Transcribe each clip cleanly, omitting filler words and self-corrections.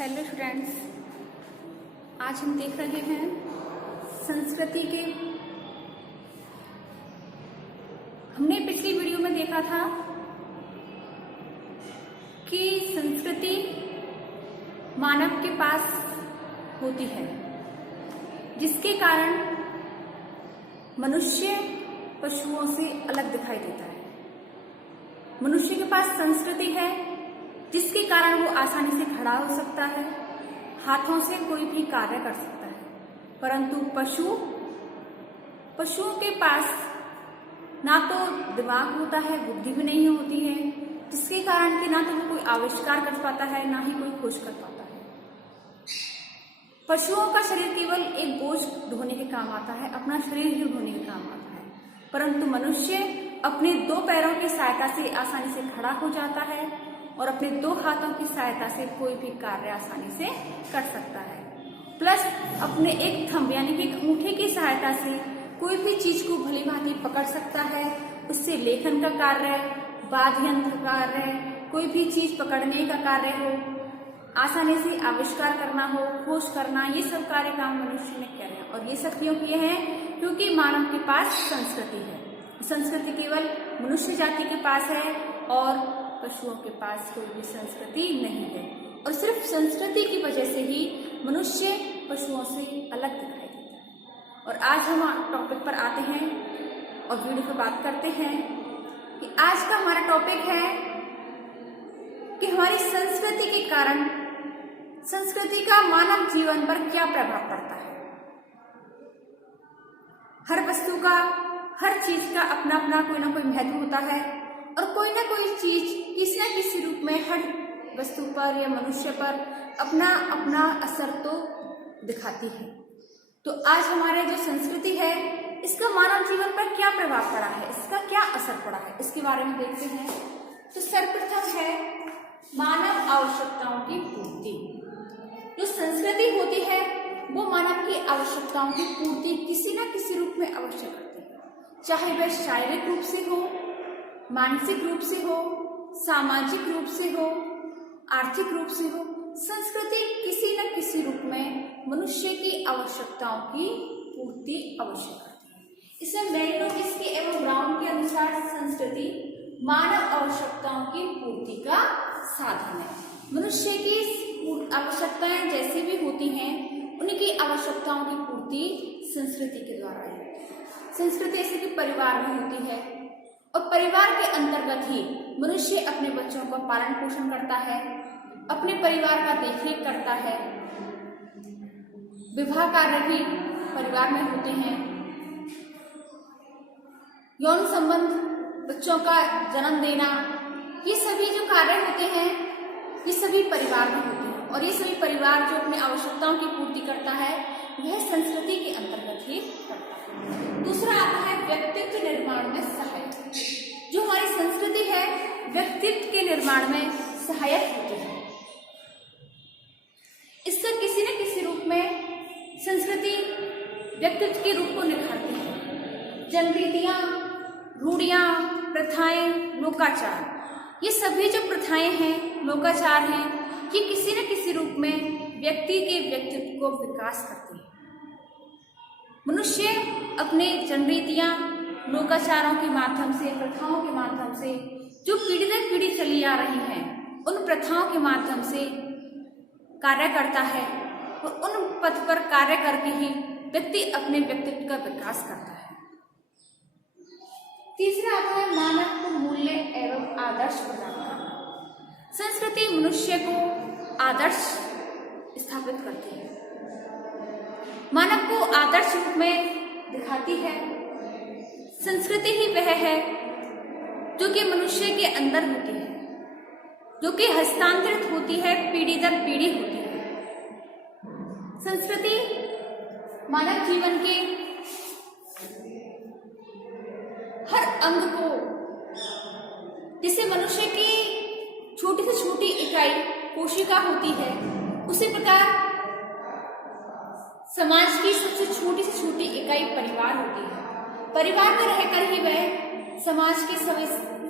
Hello friends, आज हम देख रहे हैं संस्कृति के। हमने पिछली वीडियो में देखा था कि संस्कृति मानव के पास होती है, जिसके कारण मनुष्य पशुओं से अलग दिखाई देता है। मनुष्य के पास संस्कृति है जिसके कारण वो आसानी से खड़ा हो सकता है, हाथों से कोई भी कार्य कर सकता है। परंतु पशुओं के पास ना तो दिमाग होता है, बुद्धि भी नहीं होती है, जिसके कारण कि ना तो वो कोई आविष्कार कर पाता है, ना ही कोई खोज कर पाता है। पशुओं का शरीर केवल एक बोझ ढोने के काम आता है, अपना शरीर ही ढोने के काम आता है। परंतु मनुष्य अपने दो पैरों की सहायता से आसानी से खड़ा हो जाता है और अपने दो हाथों की सहायता से कोई भी कार्य आसानी से कर सकता है। प्लस अपने एक थंब यानी कि एक अंगूठे की सहायता से कोई भी चीज को भली भांति पकड़ सकता है। उससे लेखन का कार्य, वाद्य यंत्र कार्य, कोई भी चीज पकड़ने का कार्य हो, आसानी से आविष्कार करना हो, खोज करना, ये सब कार्य काम मनुष्य ने किया है। और ये सब क्यों किए हैं? क्योंकि मानव के पास संस्कृति है। संस्कृति केवल मनुष्य जाति के पास है और पशुओं के पास कोई भी संस्कृति नहीं है। और सिर्फ संस्कृति की वजह से ही मनुष्य पशुओं से अलग दिखाई देता है। और आज हम टॉपिक पर आते हैं और वीडियो पर बात करते हैं कि आज का हमारा टॉपिक है कि हमारी संस्कृति के कारण संस्कृति का मानव जीवन पर क्या प्रभाव पड़ता है। हर वस्तु का, हर चीज का अपना अपना कोई ना कोई महत्व होता है और कोई ना कोई चीज किसी न किसी रूप में हर वस्तु पर या मनुष्य पर अपना अपना असर तो दिखाती है। तो आज हमारे जो संस्कृति है, इसका मानव जीवन पर क्या प्रभाव पड़ा है, इसका क्या असर पड़ा है, इसके बारे में देखते हैं। तो सर्वप्रथम है मानव आवश्यकताओं की पूर्ति। जो संस्कृति होती है वो मानव की आवश्यकताओं की पूर्ति किसी न किसी रूप में अवश्य करती है, चाहे वह शारीरिक रूप से हो, मानसिक रूप से हो, सामाजिक रूप से हो, आर्थिक रूप से हो। संस्कृति किसी न किसी रूप में मनुष्य की आवश्यकताओं की पूर्ति अवश्य करती है। इसमें मैग्नोविस के एवं ब्राउन के अनुसार संस्कृति मानव आवश्यकताओं की पूर्ति का साधन है। मनुष्य की आवश्यकताएं जैसी भी होती हैं, उनकी आवश्यकताओं की पूर्ति संस्कृति के द्वारा है। संस्कृति ऐसे कि परिवार में होती है और परिवार के अंतर्गत ही मनुष्य अपने बच्चों का पालन पोषण करता है, अपने परिवार का देखरेख करता है। विवाह कार्य भी परिवार में होते हैं। यौन संबंध, बच्चों का जन्म देना, ये सभी जो कार्य होते हैं ये सभी परिवार में होते हैं। और ये सभी परिवार जो अपनी आवश्यकताओं की पूर्ति करता है वह संस्कृति के अंतर्गत ही करता है। दूसरा आता है व्यक्तित्व निर्माण में सहायक। जो हमारी संस्कृति है व्यक्तित्व के निर्माण में सहायक होती है। इसका किसी न किसी रूप में संस्कृति व्यक्तित्व के रूप को निखारती है। जनरीतियां, रूढ़ियां, प्रथाएं, लोकाचार, ये सभी जो प्रथाएं हैं, लोकाचार हैं, ये किसी न किसी रूप में व्यक्ति के व्यक्तित्व को विकास करती है। मनुष्य अपने जनरीतियां, लोकाचारों के माध्यम से, प्रथाओं के माध्यम से जो पीढ़ी दर पीढ़ी चली आ रही हैं, उन प्रथाओं के माध्यम से कार्य करता है और उन पथ पर कार्य करके ही व्यक्ति अपने व्यक्तित्व का विकास करता है। तीसरा आता है मानव को मूल्य एवं आदर्श प्रदान करना। संस्कृति मनुष्य को आदर्श स्थापित करती है, मानव को आदर्श रूप में दिखाती है। संस्कृति ही वह है जो कि मनुष्य के अंदर होती है, जो कि हस्तांतरित होती है, पीढ़ी दर पीढ़ी होती है। संस्कृति मानव जीवन के हर अंग को, जिसे मनुष्य की छोटी से छोटी इकाई कोशिका होती है, उसी प्रकार समाज की सबसे छोटी से छोटी इकाई परिवार होती है। परिवार में रहकर ही वह समाज के सभी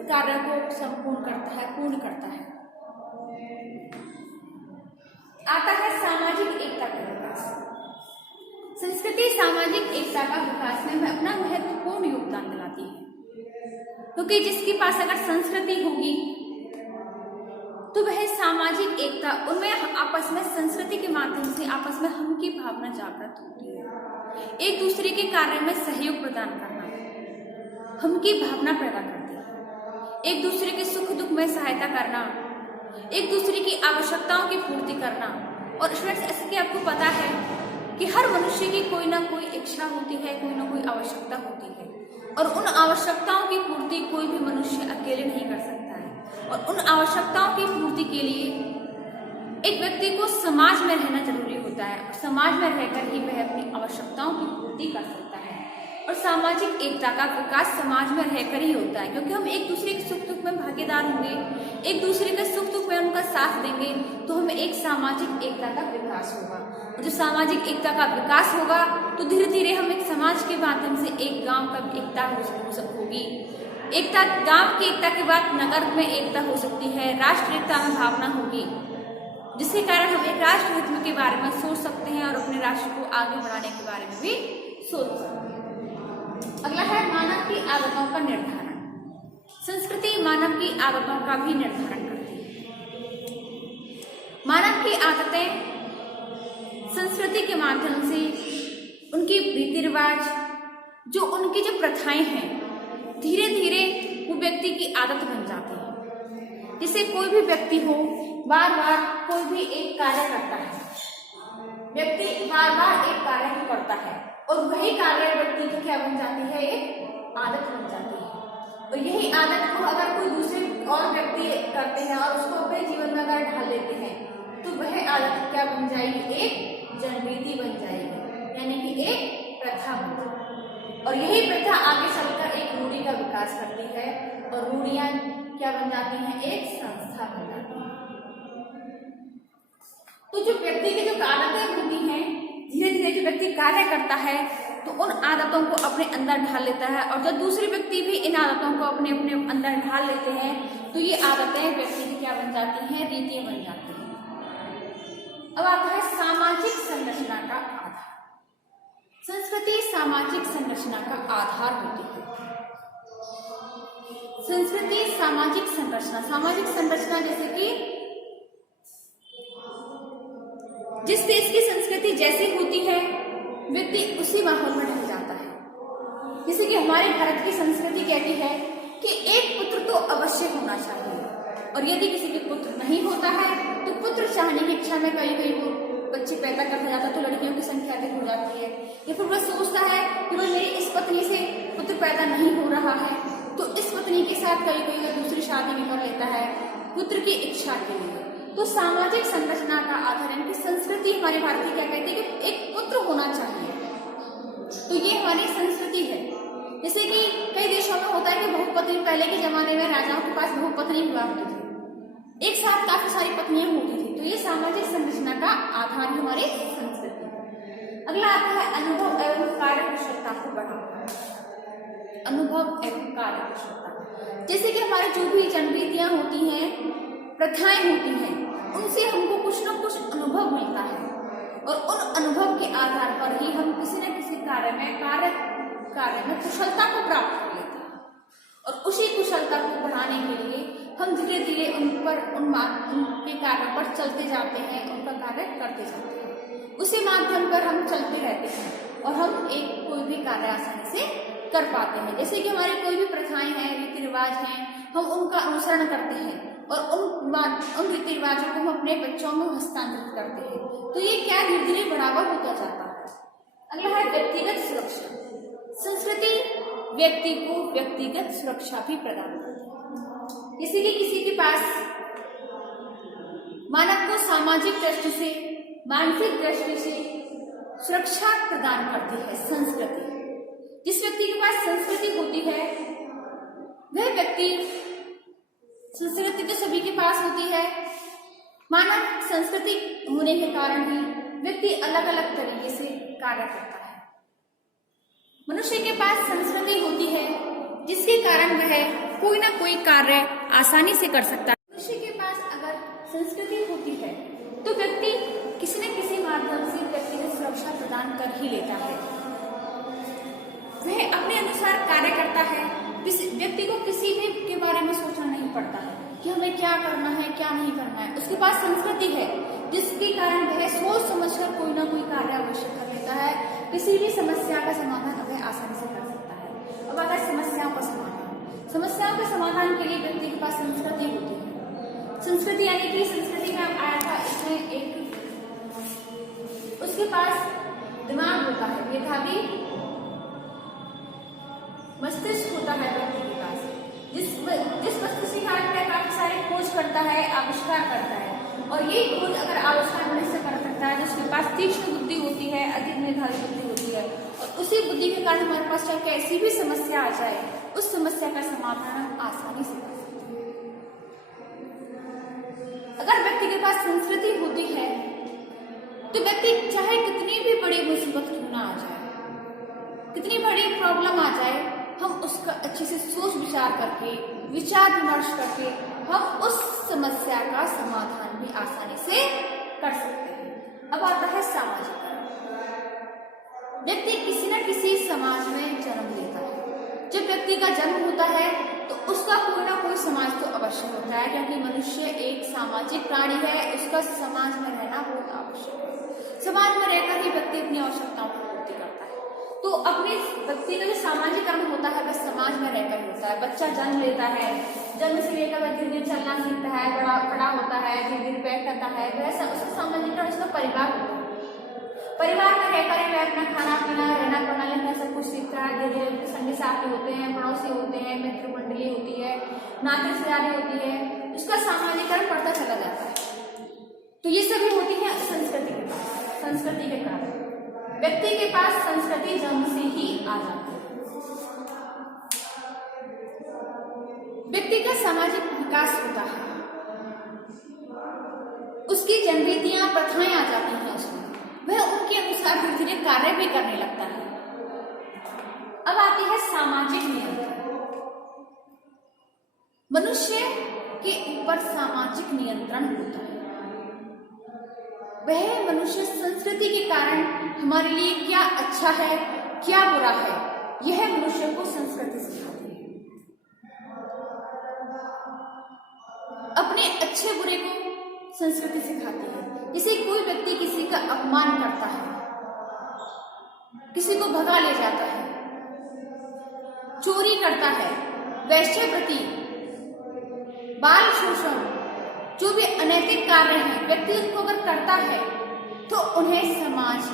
कार्यों को संपूर्ण करता है, पूर्ण करता है। आता है सामाजिक एकता का विकास। संस्कृति सामाजिक एकता का विकास में अपना महत्वपूर्ण योगदान दिलाती है, क्योंकि जिसके पास अगर संस्कृति होगी तो वह सामाजिक एकता, उनमें आपस में संस्कृति के माध्यम से आपस में हम की भावना जागृत होती है। एक दूसरे के कार्य में सहयोग प्रदान करना, हम की भावना पैदा करती है। एक दूसरे के सुख दुख में सहायता करना, एक दूसरे की आवश्यकताओं की पूर्ति करना। और स्टूडेंट्स, ऐसे कि आपको पता है कि हर मनुष्य की कोई ना कोई इच्छा होती है, कोई ना कोई आवश्यकता होती है, और उन आवश्यकताओं की पूर्ति कोई भी मनुष्य अकेले नहीं कर सकता है। और उन आवश्यकताओं की पूर्ति के लिए एक व्यक्ति को समाज में रहना जरूरी होता है, और समाज में रहकर ही वह अपनी आवश्यकताओं की पूर्ति कर सकता है। और सामाजिक एकता का विकास समाज में रहकर ही होता है, क्योंकि हम एक दूसरे के सुख दुख में भागीदार होंगे, एक दूसरे के सुख दुख में उनका साथ देंगे, तो हमें एक सामाजिक एकता का विकास होगा। और जो सामाजिक एकता का विकास होगा तो धीरे धीरे हम एक समाज के माध्यम से एक गांव का एकता होगी। एकता, गांव की एकता के बाद नगर में एकता हो सकती है, राष्ट्र एकता में भावना होगी, जिसके कारण हम एक राष्ट्र हित के बारे में सोच सकते हैं और अपने राष्ट्र को आगे बढ़ाने के बारे में भी सोच सकते हैं। अगला है मानव की आदतों का निर्धारण। संस्कृति मानव की आदतों का भी निर्धारण करती है। मानव की आदतें संस्कृति के माध्यम से उनकी रीति रिवाज, जो उनकी जो प्रथाएं हैं, धीरे धीरे वो व्यक्ति की आदत बन जाती है। जैसे कोई भी व्यक्ति हो, बार बार कोई भी एक कार्य करता है, व्यक्ति बार बार एक कार्य को करता है, और वही कार्य व्यक्ति की क्या बन जाती है, एक आदत बन जाती है। और यही आदत को अगर कोई दूसरे और व्यक्ति करते हैं और उसको अपने जीवन में अगर ढाल लेते हैं, तो वह आदत क्या बन जाएगी, एक जनरीति बन जाएगी, यानी कि एक प्रथा बन जाएगी। और यही प्रथा आगे चलकर एक रूढ़ी का विकास करती है, और रूढ़ियां क्या बन जाती हैं, एक संस्था बन जाती है। तो जो व्यक्ति की जो आदतें होती हैं, धीरे धीरे जो व्यक्ति कार्य करता है तो उन आदतों को अपने अंदर ढाल लेता है, और जब दूसरे व्यक्ति भी इन आदतों को अपने अपने अंदर ढाल लेते हैं तो ये आदतें व्यक्ति की क्या बन जाती हैं, रीतियां बन जाती हैं। अब आता है सामाजिक संरचना का आधार। संस्कृति सामाजिक संरचना का आधार होती है। संस्कृति सामाजिक संरचना, सामाजिक संरचना जैसे कि जिस देश की संस्कृति जैसी होती है व्यक्ति उसी माहौल में ढल जाता है। जैसे कि हमारे भारत की संस्कृति कहती है कि एक पुत्र तो अवश्य होना चाहिए, और यदि किसी के पुत्र नहीं होता है तो पुत्र चाहने की इच्छा में कई कई वो बच्चे पैदा करता जाता, तो लड़कियों की संख्या अधिक हो जाती है। या फिर वह सोचता है कि वह मेरी इस पत्नी से पुत्र पैदा नहीं हो रहा है, तो इस पत्नी के साथ कई कई दूसरी शादी भी कर लेता है पुत्र की इच्छा के लिए। तो सामाजिक संरचना का आधार यानी कि संस्कृति हमारे भारत की क्या कहती है कि एक पुत्र होना चाहिए, तो ये हमारी संस्कृति है। जैसे कि कई देशों में होता है कि बहुपत्नी, पहले के जमाने में राजाओं के पास बहुपत्नी हुआ करती थी, एक साथ काफी सारी पत्नियां होती थी, तो ये सामाजिक संरचना का आधार है हमारी संस्कृति। अगला आता है अनुभव एवं कार्य कुशलता को बढ़ाना। अनुभव एवं कार्य कुशलता, जैसे कि हमारे जो भी जनरीतियां होती हैं, प्रथाएं होती हैं, उनसे हमको कुछ न कुछ अनुभव मिलता है, और उन अनुभव के आधार पर ही हम किसी न किसी कार्य में कुशलता को प्राप्त कर लेते हैं, और उसी कुशलता को बढ़ाने के लिए हम धीरे धीरे उनके कार्यों पर चलते जाते हैं, उनका कार्य करते जाते हैं। उसी माध्यम पर हम चलते रहते हैं और हम कोई भी कार्य आसानी से कर पाते हैं। जैसे कि हमारी कोई भी प्रथाएं हैं, रीति रिवाज हैं, हम उनका अनुसरण करते हैं और उन रीति रिवाजों को हम अपने बच्चों में हस्तांतरित करते हैं, तो ये क्या धीरे धीरे बढ़ावा होता जाता है। अगला है व्यक्तिगत सुरक्षा। संस्कृति व्यक्ति को व्यक्तिगत सुरक्षा भी प्रदान करती है। जैसे कि किसी के पास मानव को सामाजिक दृष्टि से, मानसिक दृष्टि से सुरक्षा प्रदान करती है संस्कृति। जिस व्यक्ति के पास संस्कृति होती है वह व्यक्ति, संस्कृति तो सभी के पास होती है, मानव संस्कृति होने के कारण ही व्यक्ति अलग अलग तरीके से कार्य करता है। मनुष्य के पास संस्कृति होती है जिसके कारण वह कोई ना कोई कार्य आसानी से कर सकता है। मनुष्य के पास अगर संस्कृति होती है तो व्यक्ति माध्यम से व्यक्तिगत सुरक्षा प्रदान कर ही लेता है। वह अपने अनुसार कार्य करता है। व्यक्ति को किसी भी के बारे में सोचना नहीं पड़ता है कि हमें क्या करना है क्या नहीं करना है। उसके पास संस्कृति है जिसके कारण वह सोच समझकर कोई ना कोई कार्य अवश्य कर लेता है। किसी भी समस्या का समाधान वह आसानी से कर सकता है। अब आता है समस्याओं का समाधान। समस्याओं के समाधान के लिए व्यक्ति के पास संस्कृति होती है। संस्कृति यानी कि संस्कृति में आया था, इसमें एक उसके पास दिमाग होता है, मेधावी मस्तिष्क होता है व्यक्ति के पास, जिस मस्तिष्क के कारण वह काफी सारे खोज करता है, आविष्कार करता है। और ये खोज अगर आविष्कार मनुष्य कर सकता है, जिसके पास तीक्ष्ण बुद्धि होती है, अधिक मेधावी बुद्धि होती है, और उसी बुद्धि के कारण हमारे पास चाहे कैसी भी समस्या आ जाए, उस समस्या का समाधान हम आसानी से कर सकते हैं। अगर व्यक्ति के पास संस्कृति होती है तो व्यक्ति चाहे कितनी भी बड़ी मुसीबत क्यों ना आ जाए, कितनी बड़ी प्रॉब्लम आ जाए, हम उसका अच्छे से सोच विचार करके, विचार विमर्श करके हम उस समस्या का समाधान भी आसानी से कर सकते हैं। अब आता है सामाजिकरण। व्यक्ति किसी न किसी समाज में जन्म लेता है। जब व्यक्ति का जन्म होता है तो उसका कोई ना कोई समाज तो अवश्य होता है, क्योंकि मनुष्य एक सामाजिक प्राणी है। उसका समाज में रहना बहुत आवश्यक है। समाज में रहकर ही व्यक्ति अपनी आवश्यकताओं की पूर्ति करता है। तो अपने व्यक्ति का जो सामाजिकरण होता है वह समाज में रहकर होता है। बच्चा जन्म लेता है, जन्म से लेकर वह धीरे धीरे चलना सीखता है, बड़ा होता है, धीरे धीरे बैठता है, वैसा उसका सामाजिकरण उसका परिवार होता है। परिवार में रहकर ही वह अपना खाना पीना, रहना पढ़ना लिखना सब कुछ सीखता है। धीरे धीरे संगी साथी होते हैं, पड़ोसी होते हैं, मित्र मंडली होती है, नाते रिश्तेदारी होती है, उसका सामाजिकरण बढ़ता चला जाता है। तो ये सभी होती है संस्कृति के पास। संस्कृति के कारण व्यक्ति के पास संस्कृति जन्म से ही आ जाती है। व्यक्ति का सामाजिक विकास होता है, उसकी जनरीतियां प्रथाएं आ जाती हैं उसमें, वह उनके अनुसार धीरे धीरे कार्य भी करने लगता है। अब आती है सामाजिक नियंत्रण। मनुष्य के ऊपर सामाजिक नियंत्रण होता है। वह मनुष्य संस्कृति के कारण हमारे लिए क्या अच्छा है क्या बुरा है, यह मनुष्य को संस्कृति सिखाती है। अपने अच्छे बुरे को संस्कृति सिखाती है। जैसे कोई व्यक्ति किसी का अपमान करता है, किसी को भगा ले जाता है, चोरी करता है, वेश्यावृत्ति, बाल शोषण, जो भी अनैतिक कार्य हैं, व्यक्ति उनको अगर करता है तो उन्हें समाज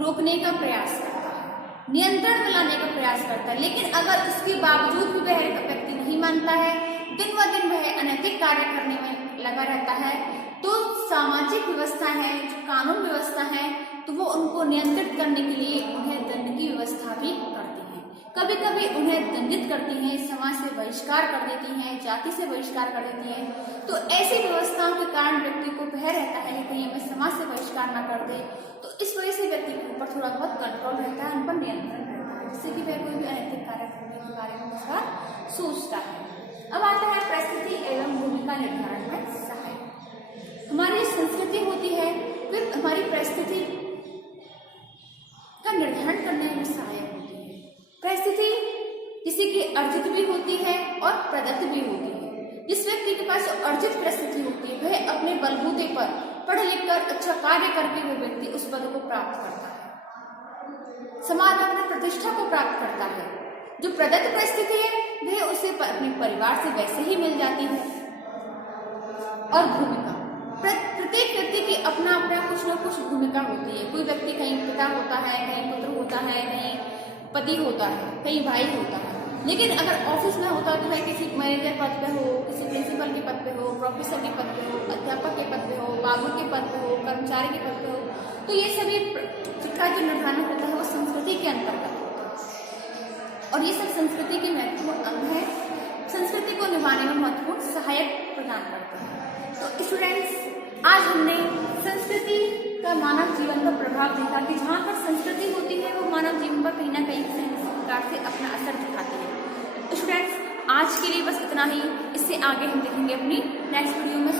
रोकने का प्रयास करता है, नियंत्रण में लाने का प्रयास करता है। लेकिन अगर इसके बावजूद भी वह व्यक्ति नहीं मानता है, दिन ब दिन वह अनैतिक कार्य करने में लगा रहता है, तो सामाजिक व्यवस्था है, जो कानून व्यवस्था है, तो वो उनको नियंत्रित करने के लिए उन्हें दंड की व्यवस्था भी करती है। कभी कभी उन्हें दंडित करती हैं, समाज से बहिष्कार कर देती हैं, जाति से बहिष्कार कर देती हैं। तो ऐसी व्यवस्थाओं के कारण व्यक्ति को भय रहता है कि कहीं हमें समाज से बहिष्कार ना कर दे। तो इस वजह से व्यक्ति के ऊपर थोड़ा बहुत कंट्रोल रहता है, उन पर नियंत्रण रहता है, जिससे कि वह कोई भी अनैतिक कार्य करने के बारे में उसका सोचता है। अब आता है परिस्थिति एवं भूमिका निर्धारण में सहायक। हमारी संस्कृति होती है, फिर हमारी परिस्थिति का निर्धारण करने में सहायक होती है। परिस्थिति किसी की अर्जित भी होती है और प्रदत्त भी होती है। जिस व्यक्ति के पास अर्जित परिस्थिति होती है वह अपने बलबूते पर पढ़ लिख कर अच्छा कार्य करके वो व्यक्ति उस पद को प्राप्त करता है, समाज में अपनी प्रतिष्ठा को प्राप्त करता है। जो प्रदत्त परिस्थिति है वह उसे अपने परिवार से वैसे ही मिल जाती है। और भूमिका, प्रत्येक व्यक्ति की अपना अपना कुछ न कुछ भूमिका होती है। कोई व्यक्ति कहीं पिता होता है, कहीं पुत्र होता है, कहीं पति होता है, कहीं भाई होता है। लेकिन अगर ऑफिस में होता है तो वह किसी मैनेजर पद पे हो, किसी प्रिंसिपल के पद पे हो, प्रोफेसर के पद पे हो, अध्यापक के पद पे हो, बाबू के पद पे हो, कर्मचारी के पद पे हो। तो ये सभी का जो निर्धारण होता है वो संस्कृति के अंतर्गत होता है और ये सब संस्कृति के महत्वपूर्ण अंग है, संस्कृति को निभाने में महत्वपूर्ण सहायक प्रदान करते हैं। तो स्टूडेंट्स, आज हमने संस्कृति का मानव जीवन पर प्रभाव देखा कि जहाँ पर संस्कृति होती है वो मानव जीवन पर कहीं ना कहीं किसी प्रकार से अपना असर दिखाती है। स्टूडेंट्स, आज के लिए बस इतना ही। इससे आगे हम देखेंगे अपनी नेक्स्ट वीडियो में।